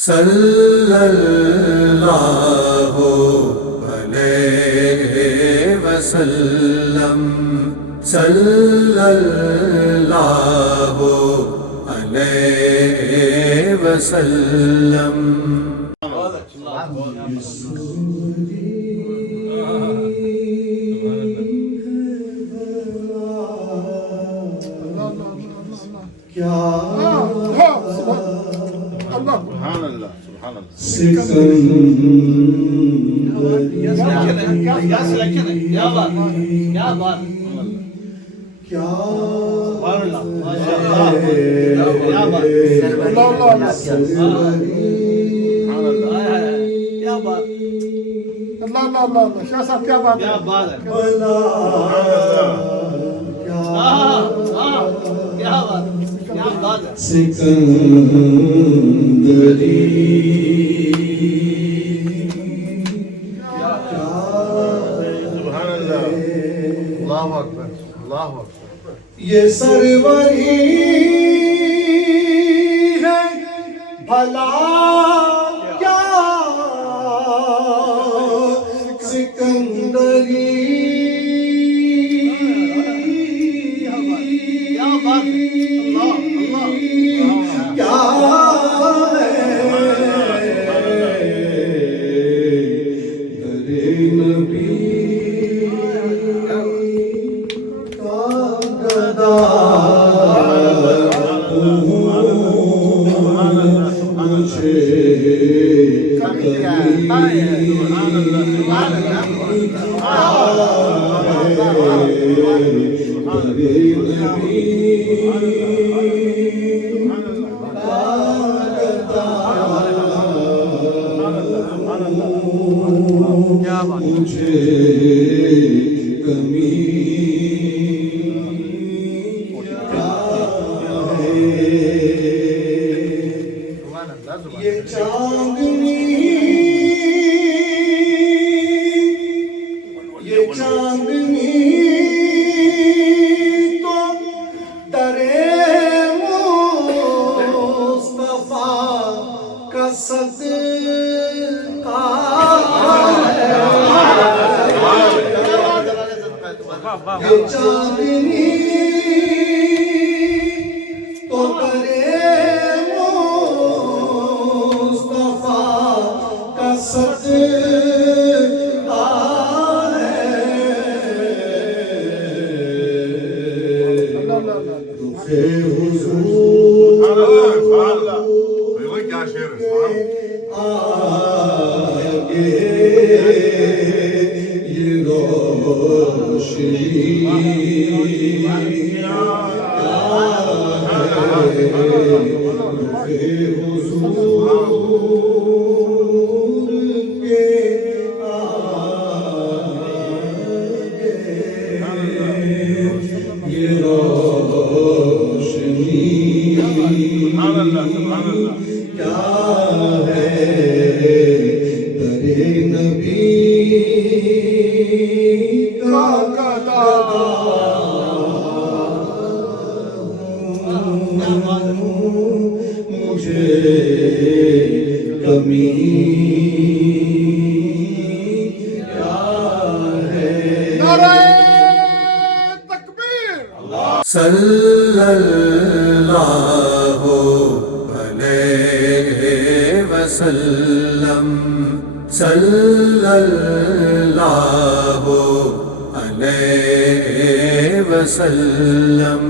صلی اللہ علیہ وسلم، صلی اللہ علیہ وسلم۔ شاہ صاحب کیا بات ہے، سکندری اللہ اکبر، اللہ اکبر۔ یہ سروری ہے بھلا کیا سکندری، کیا ہے درِ نبی کا گدا مجھے یہ چاندنی، یہ چاندنی تو درے مصطفیٰ کا صدقہ ہے۔ یہ چاندنی تو درے صدقہ ہے، رخ حضور آگے یہ روشنی مجھے کمی کیا ہے۔ نعرہ تکبیر۔ صلی اللہ علیہ وسلم، صلی اللہ علیہ وسلم۔